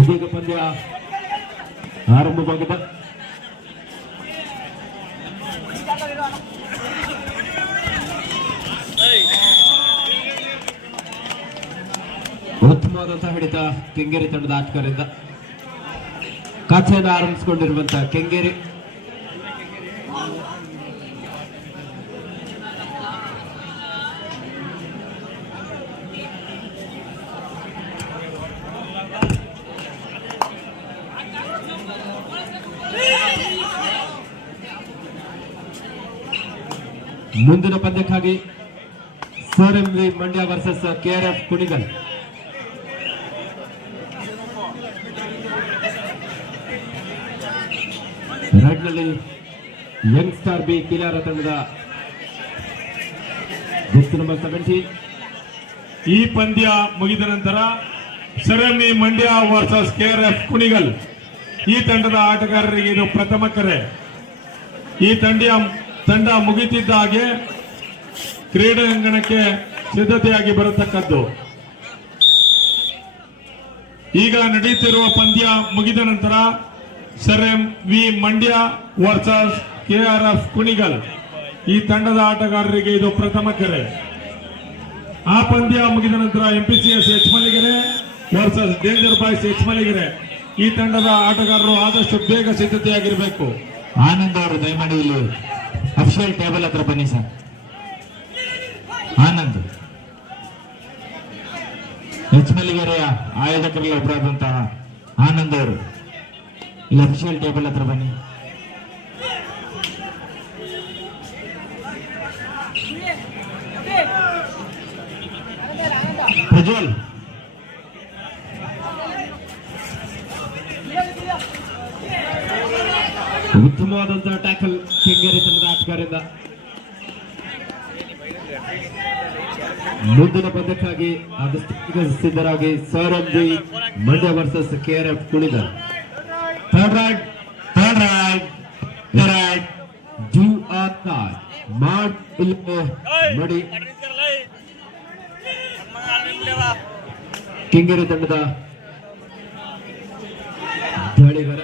ಇದೀಗ ಪಂದ್ಯ ಆರಂಭವಾಗಿದೆ. ಉತ್ತಮವಾದಂತಹ ಹಿಡಿತ ಕೆಂಗೇರಿ ತಂಡದ ಆಟಗಾರರಿಂದ. ಖಾತೆಯನ್ನು ಆರಂಭಿಸಿಕೊಂಡಿರುವಂತಹ ಕೆಂಗೇರಿ ಮುಂದಿನ ಪಂದ್ಯಕ್ಕಾಗಿ sir M V Mandya versus KRF Kunigal. Right ನಲ್ಲಿ ಯಂಗ್ ಸ್ಟಾರ್ ಬಿ ಕಿಲಾರ ತಂಡದ ನಂಬರ್ 17. ಈ ಪಂದ್ಯ ಮುಗಿದ ನಂತರ sir M V Mandya versus KRF Kunigal ಈ ತಂಡದ ಆಟಗಾರರಿಗೆ ಇದು ಪ್ರಥಮ ಕರೆ. ಈ ತಂಡ ಮುಗಿತಿದ್ದ ಹಾಗೆ ಕ್ರೀಡಾಂಗಣಕ್ಕೆ ಸಿದ್ಧತೆಯಾಗಿ ಬರತಕ್ಕದ್ದು. ಈಗ ನಡೆಯುತ್ತಿರುವ ಪಂದ್ಯ ಮುಗಿದ ನಂತರ sir M V Mandya versus KRF Kunigal ಈ ತಂಡದ ಆಟಗಾರರಿಗೆ ಇದು ಪ್ರಥಮ ಕರೆ. ಆ ಪಂದ್ಯ ಮುಗಿದ ನಂತರ ಎಂಪಿಸಿಎಸ್ ಎಚ್ಮಲಿಗೆರೆ ವರ್ಸಸ್ ಡೇಂಜರ್ ಬಾಯ್ಸ್ ಎಚ್ಮಲಿಗೆರೆ ಈ ತಂಡದ ಆಟಗಾರರು ಆದಷ್ಟು ಬೇಗ ಸಿದ್ಧತೆಯಾಗಿರಬೇಕು. ಆನಂದ್ ಅವರು ದಯಮಾಡಿ ಇಲ್ಲಿ ಅಫಿಷಿಯಲ್ ಟೇಬಲ್ ಹತ್ರ ಬನ್ನಿ ಸರ್. ಆನಂದ್ ಎಚ್ಮಲಿಗೆರೆಯ ಆಯೋಜಕರಲ್ಲಿ ಒಬ್ಬರಾದಂತಹ ಆನಂದ್ ಅವರು ಇಲ್ಲಿ ಅಫಿಷಿಯಲ್ ಟೇಬಲ್ ಹತ್ರ ಬನ್ನಿ. ಪ್ರಜ್ವಲ್ ಉತ್ತಮವಾದಂತಹ ಟ್ಯಾಕಲ್ ಕೆಂಗೇರಿ ತಂಡದ ಆಟಗಾರರಿಂದ. ಮುಂದಿನ ಪಂದ್ಯಕ್ಕಾಗಿ ಸಿದ್ಧರಾಗಿ sir M V Mandya versus KRF Kunigal. Third right do or not ಮಾಡಿ ಕೆಂಗೇರಿ ತಂಡದ ದಾಳಿಗಾರ.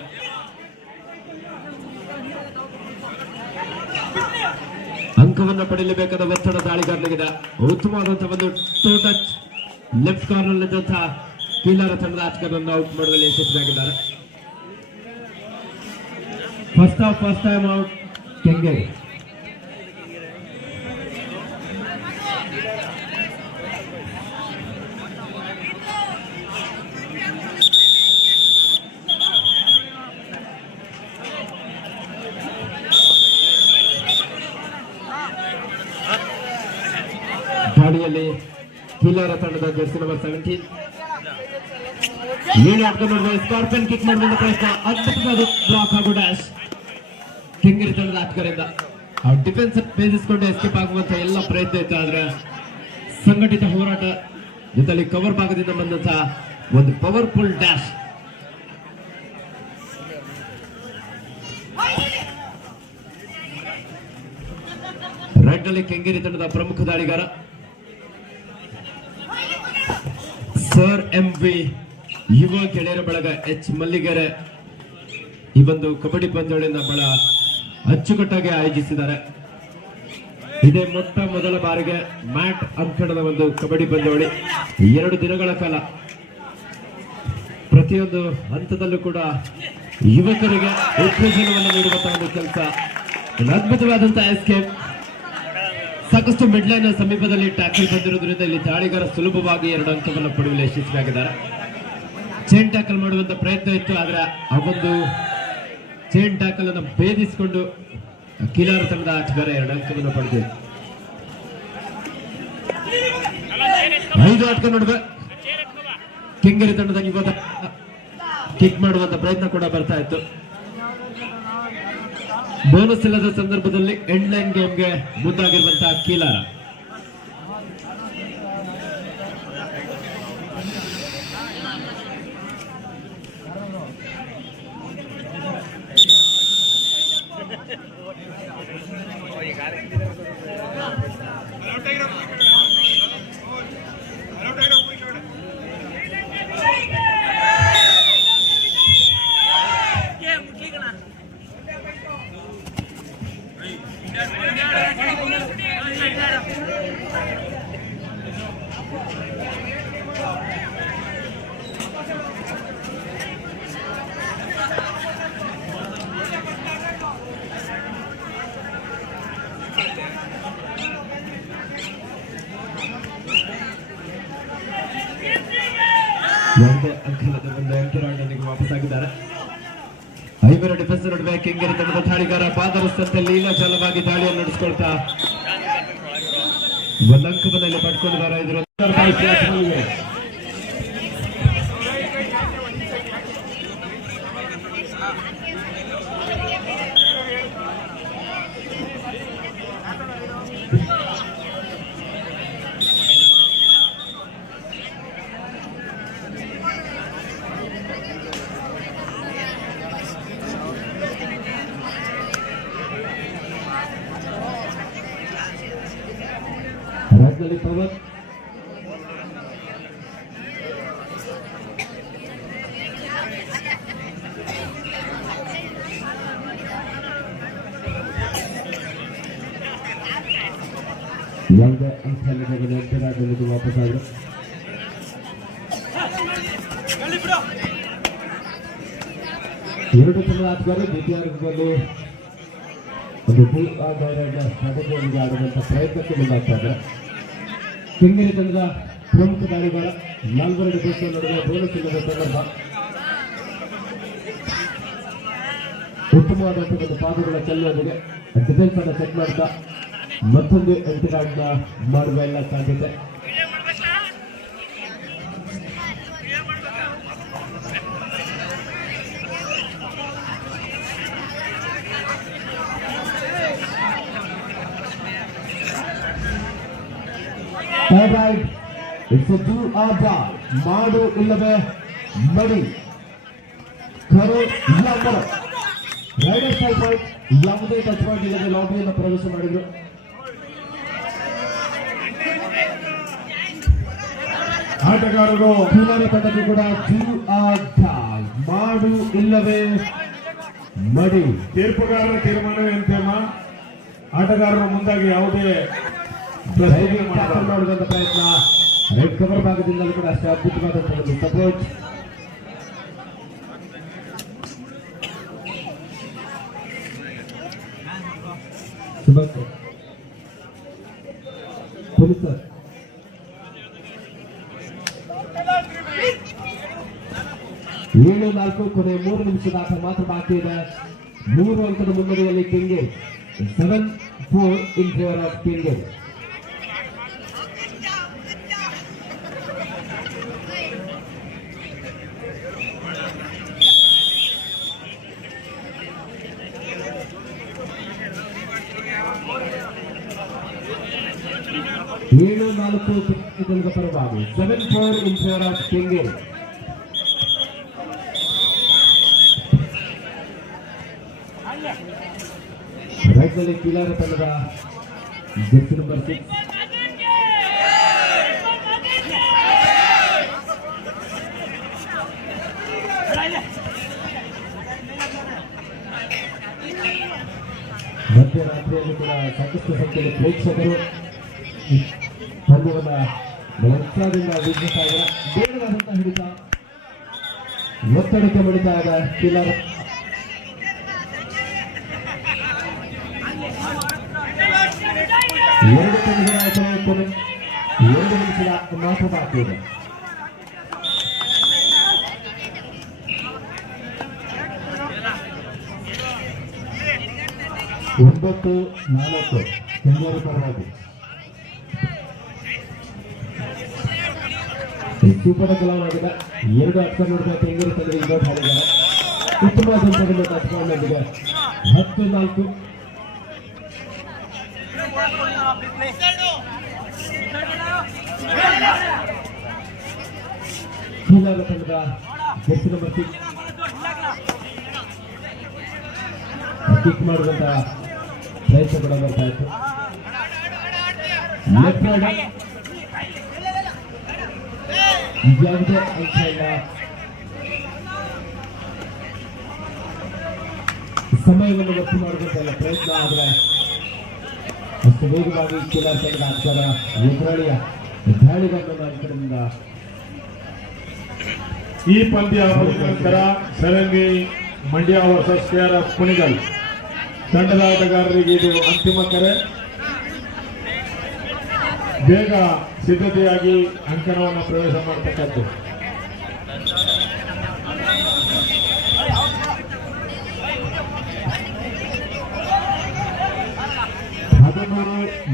ಅಂಕವನ್ನು ಪಡೆಯಲೇಬೇಕಾದ ಒತ್ತಡ ದಾಳಿಗಾರನಿಗಿದೆ. ಉತ್ತಮವಾದಂತಹ ಒಂದು ಟೂ ಟಚ್ ಲೆಫ್ಟ್ ಕಾರ್ನರ್ ಇದ್ದಂತಹ ಕೀಲಾರ ತಂಡದ ಆಟಗಾರರನ್ನು ಔಟ್ ಮಾಡುವಲ್ಲಿ ಯಶಸ್ವಿಯಾಗಿದ್ದಾರೆ. First time out Kengeri. ದಾಳಿಯಲ್ಲಿ ಕಿಲಾರ ತಂಡದ ಜರ್ಸಿ ನಂಬರ್ 17 ಸ್ಕಾರ್ಪಿಯನ್ ಕಿಕ್ ಮಾಡುವಂತ ಪ್ರಯತ್ನ. ಅದ್ಭುತವಾದ ಬ್ಲಾಕ್ ಹಾಗೂ ಡ್ಯಾಶ್ ಕೆಂಗೇರಿ ತಂಡದ ಆಟಗಾರರಿಂದ. ಡಿಫೆನ್ಸ್ ಬೇಧಿಸಿಕೊಂಡು ಎಸ್ಕೇಪ್ ಆಗುವಂತ ಎಲ್ಲ ಪ್ರಯತ್ನ ಇತ್ತು. ಆದ್ರೆ ಸಂಘಟಿತ ಹೋರಾಟ ಜೊತೆಲಿ ಕವರ್ ಭಾಗದಿಂದ ಬಂದಂತಹ ಒಂದು ಪವರ್ಫುಲ್ ಡ್ಯಾಶ್. ರೈಟ್ ನಲ್ಲಿ ಕೆಂಗೇರಿ ತಂಡದ ಪ್ರಮುಖ ದಾಳಿಗಾರ ಸರ್ ಎಂ ವಿ ಯುವ ಗೆಳೆಯರ ಬಳಗ ಎಚ್ ಮಲ್ಲಿಗೆರೆ ಈ ಒಂದು ಕಬಡ್ಡಿ ಪಂದ್ಯಾವಳಿಯನ್ನು ಬಹಳ ಅಚ್ಚುಕಟ್ಟಾಗಿ ಆಯೋಜಿಸಿದ್ದಾರೆ. ಇದೇ ಮೊದಲ ಬಾರಿಗೆ ಮ್ಯಾಟ್ ಅಂಕಣದ ಒಂದು ಕಬಡ್ಡಿ ಪಂದ್ಯಾವಳಿ 2 ದಿನಗಳ ಕಾಲ. ಪ್ರತಿಯೊಂದು ಹಂತದಲ್ಲೂ ಕೂಡ ಯುವಕರಿಗೆ ಉತ್ತೇಜನವನ್ನು ನೀಡುವಂತಹ ಒಂದು ಕೆಲಸ. ಅದ್ಭುತವಾದಂತಹ ಎಸ್ಕೇಪ್. ಸಾಕಷ್ಟು ಮಿಡ್ಲೈನ್ ಸಮೀಪದಲ್ಲಿ ಟ್ಯಾಕಲ್ ಬಂದಿರೋದ್ರಿಂದ ಇಲ್ಲಿ ದಾಳಿಗಾರ ಸುಲಭವಾಗಿ 2 ಅಂಕವನ್ನು ಪಡೆಯಲು ಯಶಸ್ವಿಯಾಗಿದ್ದಾರೆ. ಚೈನ್ ಟ್ಯಾಕಲ್ ಮಾಡುವಂತ ಪ್ರಯತ್ನ ಇತ್ತು. ಆದ್ರೆ ಆ ಒಂದು ಚೈನ್ ಟ್ಯಾಕಲ್ ಅನ್ನು ಭೇದಿಸಿಕೊಂಡು ಕಿಲಾರ ತಂಡದ ಆಟಗಾರ 2 ಅಂಕವನ್ನು ಪಡೆದಿದೆ. 5 ಆಟಕ ನಡುವೆ ಕೆಂಗೇರಿ ತಂಡದ ಯುವಕ ಕಿಕ್ ಮಾಡುವಂತ ಪ್ರಯತ್ನ ಕೂಡ ಬರ್ತಾ ಇತ್ತು. ಬೋನಸ್ ಇಲ್ಲದ ಸಂದರ್ಭದಲ್ಲಿ ಎಂಡ್ ಲೈನ್ ಗೇಮ್ಗೆ ಮುಂದಾಗಿರುವಂತಹ ಕೀಲಾರ. ಯಾವುದೇ ಅಂಕಣದ ಒಂದು ಎಂಟು ರನ್ನಿಗೆ ವಾಪಸ್ಸಾಗಿದ್ದಾರೆ. ಐವರ ಡಿಫೆನ್ಸ್ ನಡುವೆ ಕೆಂಗೇರಿ ತಂಡದ ದಾಳಿಗಾರ ಪಾದರಸ್ತಂತೆ ಲೀಲಾಚಾಲವಾಗಿ ದಾಳಿಯನ್ನು ನಡೆಸಿಕೊಳ್ತಾ ಒಂದು ಅಂಕವನ್ನು ಇಲ್ಲಿ ಪಡ್ಕೊಂಡಿದ್ದಾರೆ. ಇದರ ರಾಜ್ಯದಲ್ಲಿ ಪವರ್ ಯಾವುದೇ ಅಂಕದಲ್ಲಿ ವಾಪಸ್ಸಾದರು. ಎರಡು ತಂಡದ ಆಟಗಾರರು ದ್ವಿತೀಯಾರ್ಧದಲ್ಲಿ ಒಂದು ಸ್ಟ್ರಾಟಜಿಯೊಂದಿಗೆ ಆಡುವಂತಹ ಪ್ರಯತ್ನಕ್ಕೆ ಮುಂದಾಗ್ತಾ ಇದ್ದಾರೆ. ಕೆಂಗೇರಿ ತಂಡದ ಪ್ರಮುಖ ದಾಳಿಗಾರ ನಾಲ್ವರು ಡಿಫೆನ್ಸ್ ನಡುವೆ ಬೋನಸ್ ಇಲ್ಲದ ಸಂದರ್ಭ ಉತ್ತಮವಾದಂತಹ ಒಂದು ಪಾದಗಳ ಚೆಲ್ಲುವೊಂದಿಗೆ ಡಿಫೆನ್ಸ್ ಅನ್ನು ಚೆಕ್ ಮಾಡ್ತಾ ಮತ್ತೊಂದು ಎಂಟು ರನ್ ಮಾಡುವ ಎಲ್ಲ ಸಾಧ್ಯತೆ. ಮಾಡು ಇಲ್ಲವೇ ಮಡಿ ಕರು ರೈಡರ್ ಸ್ಟ್ರೈಕ್ ಪಾಯಿಂಟ್. ಯಾವುದೇ ಟಚ್ ಪಾಯಿಂಟ್ ಇಲ್ಲದೆ ಲಾಬಿಯನ್ನು ಪ್ರವೇಶ ಮಾಡಿದ್ರು. ಆಟಗಾರರು ತಂಡಕ್ಕೂ ಕೂಡ ಮಾಡು ಇಲ್ಲವೇ ಮಡಿ. ತೀರ್ಪುಗಾರರ ತೀರ್ಮಾನವೇ ಅಂತೇಮ ಆಟಗಾರರ ಮುಂದಾಗಿ ಯಾವುದೇ ಮಾಡುವಂತ ಪ್ರಯತ್ನ. ರೆಡ್ ಕವರ್ ಭಾಗದಿಂದಲೂ ಕೂಡ ಅಷ್ಟೇ ಅದ್ಭುತವಾದಂತಹ ಒಂದು ಸಪೋರ್ಟ್. ಪೊಲೀಸರ್ 7-4 ಕೊನೆ 3 ನಿಮಿಷದ ಆಟ ಮಾತ್ರ ಬಾಕಿ ಇದೆ. 3 ಅಂಕದ ಮುನ್ನಡೆಯಲ್ಲಿ Kengeri 7-4 in favour of Kengeri. ಪರವಾಗಿ 7-4 ಇನ್ ಫೇವರ್ ಆಫ್ ಕೆಂಗೇರಿ. ರೈಟ್ನಲ್ಲಿ ಕಿಲಾರ ತಂಡದ ಜೆರ್ಸಿ ನಂಬರ್ 6 ಮಧ್ಯರಾತ್ರಿಯಲ್ಲಿ ಕೂಡ ಸಾಕಷ್ಟು ಸಂಖ್ಯೆಯಲ್ಲಿ ಪ್ರೇಕ್ಷಕರು ಪಂದ್ಯವನ್ನ ಉತ್ಸಾಹದಿಂದ ವೀಕ್ಷಿಸ್ತಾ ಇದ್ದಾರೆ. ಬೇಡವಾದಂತಹ ಹಿಡಿತ ಒತ್ತಡಕ್ಕೆ ಬಡಿತಾ ಇದೆ ಕಿಲಾರ. ಎರಡು ತಂಡಗಳ ಆಟವನ್ನು 2 ನಿಮಿಷದ ಮಾತ್ರ ಬಾಕಿ ಇದೆ. ಒಂಬತ್ತು 4 ಕೆಂಗೇರಿ ಪರವಾಗಿ. ಸೂಪರ್ ಕೆಲವಾಗಿದೆ. 2 ಅಟ್ಕ ನೋಡಿದ ಕೆಂಗೇರಿ ತಂಡ ಈಗ ಮಾಡಿದ್ದಾರೆ. ಉತ್ತಮವಾದಂತಹ ಅಟ್ಕೊಂಡೊಂದಿಗೆ 10-4 ಕೀಲಾರ ತಂಡದ ಜೆರ್ಸಿ ನಂಬರ್ 6 ಕಿಕ್ ಮಾಡುವಂತಹ ಪ್ರಯತ್ನ ಕೂಡ ಬರ್ತಾ ಇತ್ತು. ಲೆಫ್ಟ್ ರೈಡರ್ ಯಾವುದೇ ಅಂಶ ಇಲ್ಲ. ಸಮಯವನ್ನು ಒತ್ತು ಮಾಡುವಂತಹ ಪ್ರಯತ್ನ ಆದರೆ ಅಷ್ಟು ವೇಗವಾಗಿ ಕಿಲಾರ ತಂಡದ ಆಟಗಾರ ಎದುರಾಳಿಯ ದಾಳಿಗಳನ್ನು ಅಂಕಣದಿಂದ ಈ ಪಂದ್ಯ ನಂತರ ಸರಂಗಿ ಮಂಡ್ಯ ವರ್ಸಸ್ KRF ಕುಣಿಗಲ್ ತಂಡದ ಆಟಗಾರರಿಗೆ ಇದು ಅಂತಿಮ ಕರೆ. ಬೇಗ ಸಿದ್ಧತೆಯಾಗಿ ಅಂಕಣವನ್ನು ಪ್ರವೇಶ ಮಾಡತಕ್ಕದ್ದು.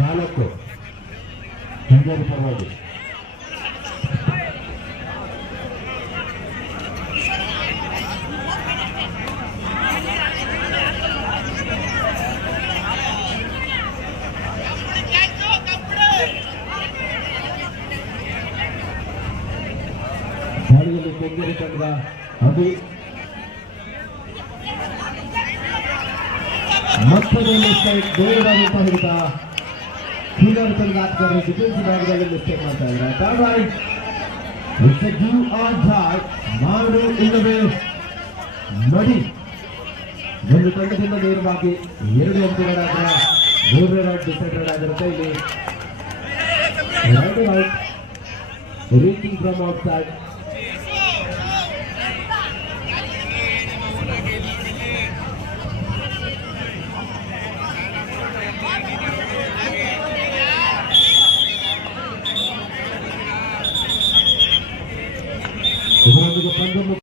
4 ಕೆಂಗೇರಿ ಪರವಾಗಿ. ದಾಳಿಯಲ್ಲಿ ಕೆಂಗೇರಿ ತಂಡದ ಅಭಿ ಮತ್ತೊಂದು ಮಿಸ್ಟೇಕ್, ದೂರವಾದಂತಹ ಹಿಡಿತ. ಕೀಲರ್ ತಂಡದ ಆಟಗಾರರು ಡಿಫೆನ್ಸ್ ಭಾಗದಲ್ಲಿ ಮಿಸ್ಟೇಕ್ ಮಾಡ್ತಾ ಇದ್ದಾರೆ. ಮಾಡು ಇಲ್ಲವೇ ನಡಿ. ಒಂದು ತಂಡದಿಂದ ನೇರವಾಗಿ 2 ಅಂಕಗಳಾದ್ರೆ 3 ರನ್ ಡಿಸೈಡೆಡ್ ಆಗಿರುತ್ತೆ. ಇಲ್ಲಿ ರೀಚಿಂಗ್ ಫ್ರಮ್ ಔಟ್ ಸೈಡ್. ಇದರೊಂದಿಗೆ ಪಂದ್ಯ